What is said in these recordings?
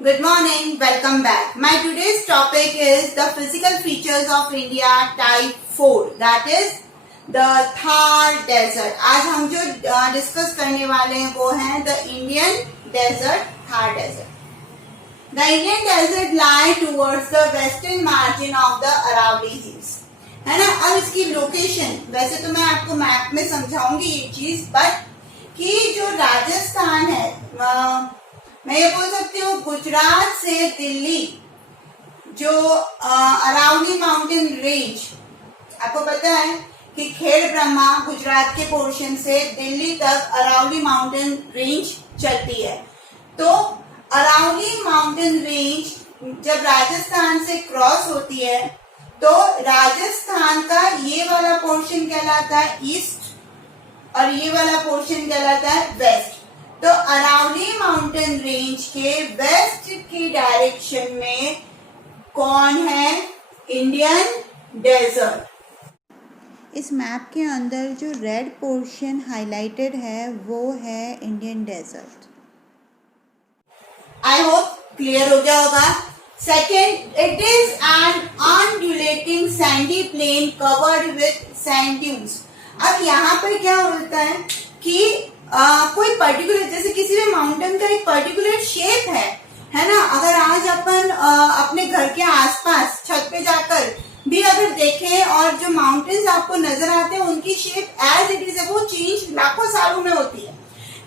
Good morning, welcome back. My today's topic is the physical features of India type 4, that is the Thar Desert. आज हम जो discuss करने वाले हैं वो है the Indian Desert, Thar Desert. The Indian Desert lie towards the western margin of the Aravalli Hills. है ना. अब इसकी लोकेशन वैसे तो मैं आपको मैप में समझाऊंगी ये चीज, बट कि जो राजस्थान है, मैं ये बोल सकती हूँ गुजरात से दिल्ली, जो अरावली माउंटेन रेंज, आपको पता है कि खेड़ ब्रह्मा गुजरात के पोर्शन से दिल्ली तक अरावली माउंटेन रेंज चलती है. तो अरावली माउंटेन रेंज जब राजस्थान से क्रॉस होती है तो राजस्थान का ये वाला पोर्शन कहलाता है ईस्ट और ये वाला पोर्शन कहलाता है वेस्ट. तो अरावली माउंटेन रेंज के वेस्ट की डायरेक्शन में कौन है? Indian desert. इस मैप के अंदर जो रेड पोर्शन हाइलाइटेड है वो है Indian desert. I hope clear हो गया होगा. Second, it is an undulating sandy plain covered with sand dunes. अब यहाँ पर क्या होता है कि कोई पर्टिकुलर, जैसे किसी भी माउंटेन का एक पर्टिकुलर शेप है ना. अगर आज अपन अपने घर के आसपास छत पे जाकर भी अगर देखें और जो माउंटेन्स आपको नजर आते हैं उनकी शेप एज इट इज है, वो चेंज लाखों सालों में होती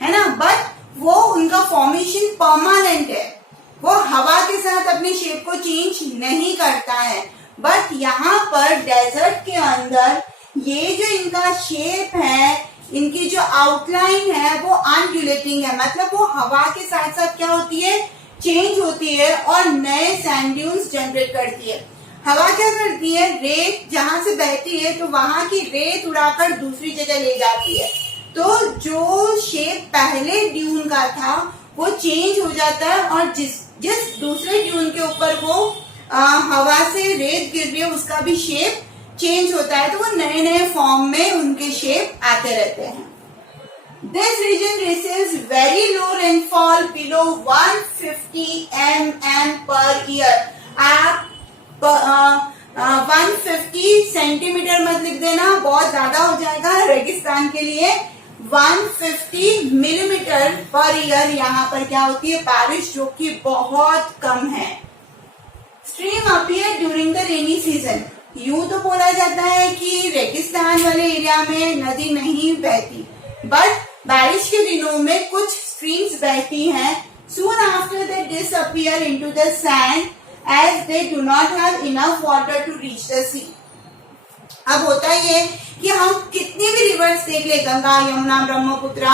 है ना. बट वो उनका फॉर्मेशन परमानेंट है, वो हवा के साथ अपने शेप को चेंज नहीं करता है. बट यहाँ पर डेजर्ट के अंदर ये जो इनका शेप है, इनकी जो आउटलाइन है वो अनड्यूलेटिंग है, मतलब वो हवा के साथ साथ क्या होती है, चेंज होती है और नए सैंड ड्यून्स जनरेट करती है. हवा क्या करती है, रेत जहां से बहती है तो वहां की रेत उड़ाकर दूसरी जगह ले जाती है. तो जो शेप पहले ड्यून का था वो चेंज हो जाता है और जिस दूसरे ड्यून के ऊपर वो हवा से रेत गिर रही है उसका भी शेप चेंज होता है. तो वो नए नए फॉर्म में उनके शेप आते रहते हैं. This region receives very low rainfall below 150 mm per year. आप 150 सेंटीमीटर मत लिख देना, बहुत ज्यादा हो जाएगा रेगिस्तान के लिए. 150 मिलीमीटर पर ईयर यहाँ पर क्या होती है, बारिश, जो कि बहुत कम है. Stream appear during the rainy season. यूं तो बोला जाता है कि रेगिस्तान वाले एरिया में नदी नहीं बहती, बट बारिश के दिनों में कुछ स्ट्रीम्स बहती हैं. Soon after they disappear into the sand as they do not have enough water to reach the sea. अब होता ये कि हम कितनी भी रिवर्स देख ले, गंगा, यमुना, ब्रह्मपुत्र,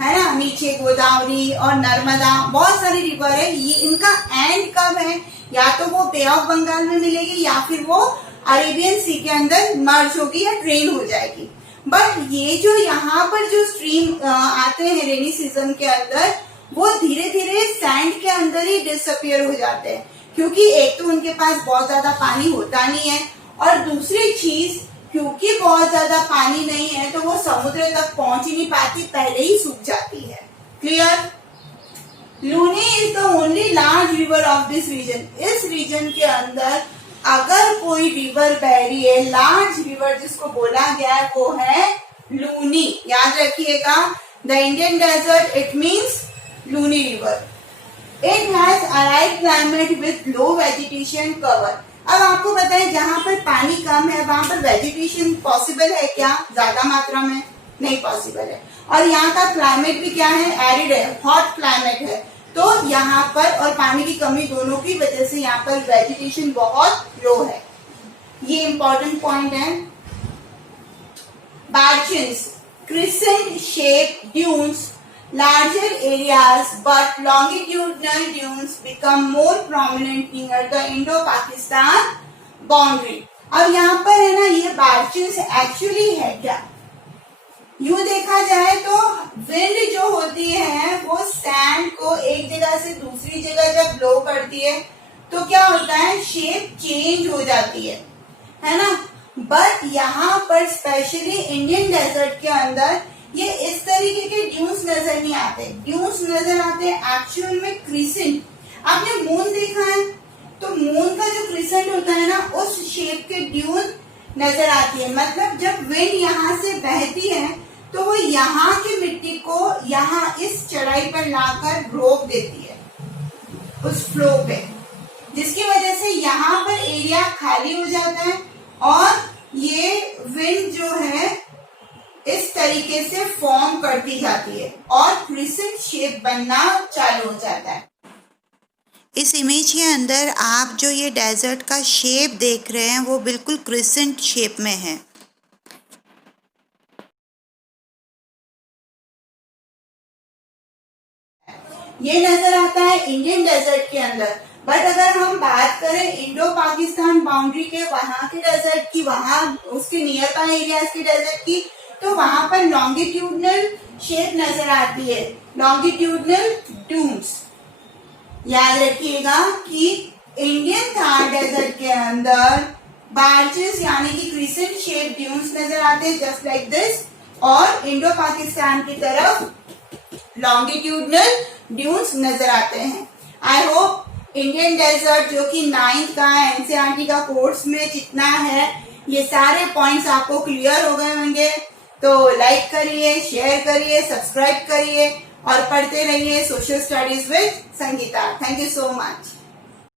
है ना, नीचे गोदावरी और नर्मदा, बहुत सारी रिवर है. ये इनका एंड कब है, या तो वो बे ऑफ बंगाल में मिलेगी या फिर वो अरेबियन सी के अंदर मर्ज होगी या ड्रेन हो जाएगी. बट ये जो यहाँ पर जो स्ट्रीम आते हैं रेनी सीजन के अंदर, वो धीरे धीरे सैंड के अंदर ही डिसअपियर हो जाते हैं, क्योंकि एक तो उनके पास बहुत ज्यादा पानी होता नहीं है और दूसरी चीज क्योंकि बहुत ज्यादा पानी नहीं है तो वो समुद्र तक पहुंच ही नहीं पाती, पहले ही सूख जाती है. Clear? Luni is the only large river of this region. इस रीजन के अंदर अगर कोई रिवर बह रही है, लार्ज रिवर जिसको बोला गया है वो है लूनी. याद रखिएगा, the Indian desert it means Luni river. It has arid climate with low vegetation cover. अब आपको पता है जहां पर पानी कम है वहां पर वेजिटेशन पॉसिबल है क्या? ज्यादा मात्रा में नहीं पॉसिबल है. और यहाँ का क्लाइमेट भी क्या है, एरिड है, हॉट क्लाइमेट है. तो यहाँ पर और पानी की कमी दोनों की वजह से यहाँ पर वेजिटेशन बहुत लो है. ये इंपॉर्टेंट पॉइंट है. Barchans, crescent shape dunes, larger areas but longitudinal dunes become more prominent near the Indo-Pakistan boundary. अब यहाँ पर है ना, ये बार्चिन्स एक्चुअली है क्या? यूं देखा जाए तो विंड जो होती है वो सैंड को एक जगह से दूसरी जगह जब ब्लो करती है तो क्या होता है, शेप चेंज हो जाती है ना. बट यहाँ पर स्पेशली इंडियन डेजर्ट के अंदर ये इस तरीके के ड्यून्स नजर नहीं आते. ड्यून्स नजर आते हैं एक्चुअल में क्रिसेंट. आपने उस शेप के ड्यून नजर आती है। मतलब जब विंड यहाँ से बहती है तो वो यहाँ की मिट्टी को यहाँ इस चढ़ाई पर लाकर रोक देती है उस फ्लो पे, जिसकी वजह से यहाँ पर एरिया खाली हो जाता है और ये विंड जो है इस तरीके से फॉर्म करती जाती है और क्रिसेंट शेप बनना चालू हो जाता है। इस इमेज के अंदर आप जो ये डेजर्ट का शेप देख रहे हैं वो बिल्कुल क्रिसेंट शेप में है। ये नजर आता है इंडियन डेजर्ट के अंदर। बट अगर हम बात करें इंडो पाकिस्तान बाउंड्री के वहां के डेजर्ट की, वहां उसके नियर बाय एरियाज के डेजर्ट की, तो वहां पर लॉन्गिट्यूडनल शेप नजर आती है, लॉन्गिट्यूडनल ड्यून्स। याद रखिएगा कि इंडियन थार डेजर्ट के अंदर बार्चेस यानी कि क्रिसेंट शेप ड्यून्स नजर आते हैं जस्ट लाइक दिस, और इंडो पाकिस्तान की तरफ लॉन्गिट्यूडनल ड्यून्स नजर आते हैं। आई होप इंडियन डेजर्ट जो कि 9th का एनसीईआरटी का कोर्स में जितना है ये सारे पॉइंट्स आपको क्लियर हो गए होंगे। तो लाइक करिए, शेयर करिए, सब्सक्राइब करिए और पढ़ते रहिए social studies with Sangeeta. Thank you so much.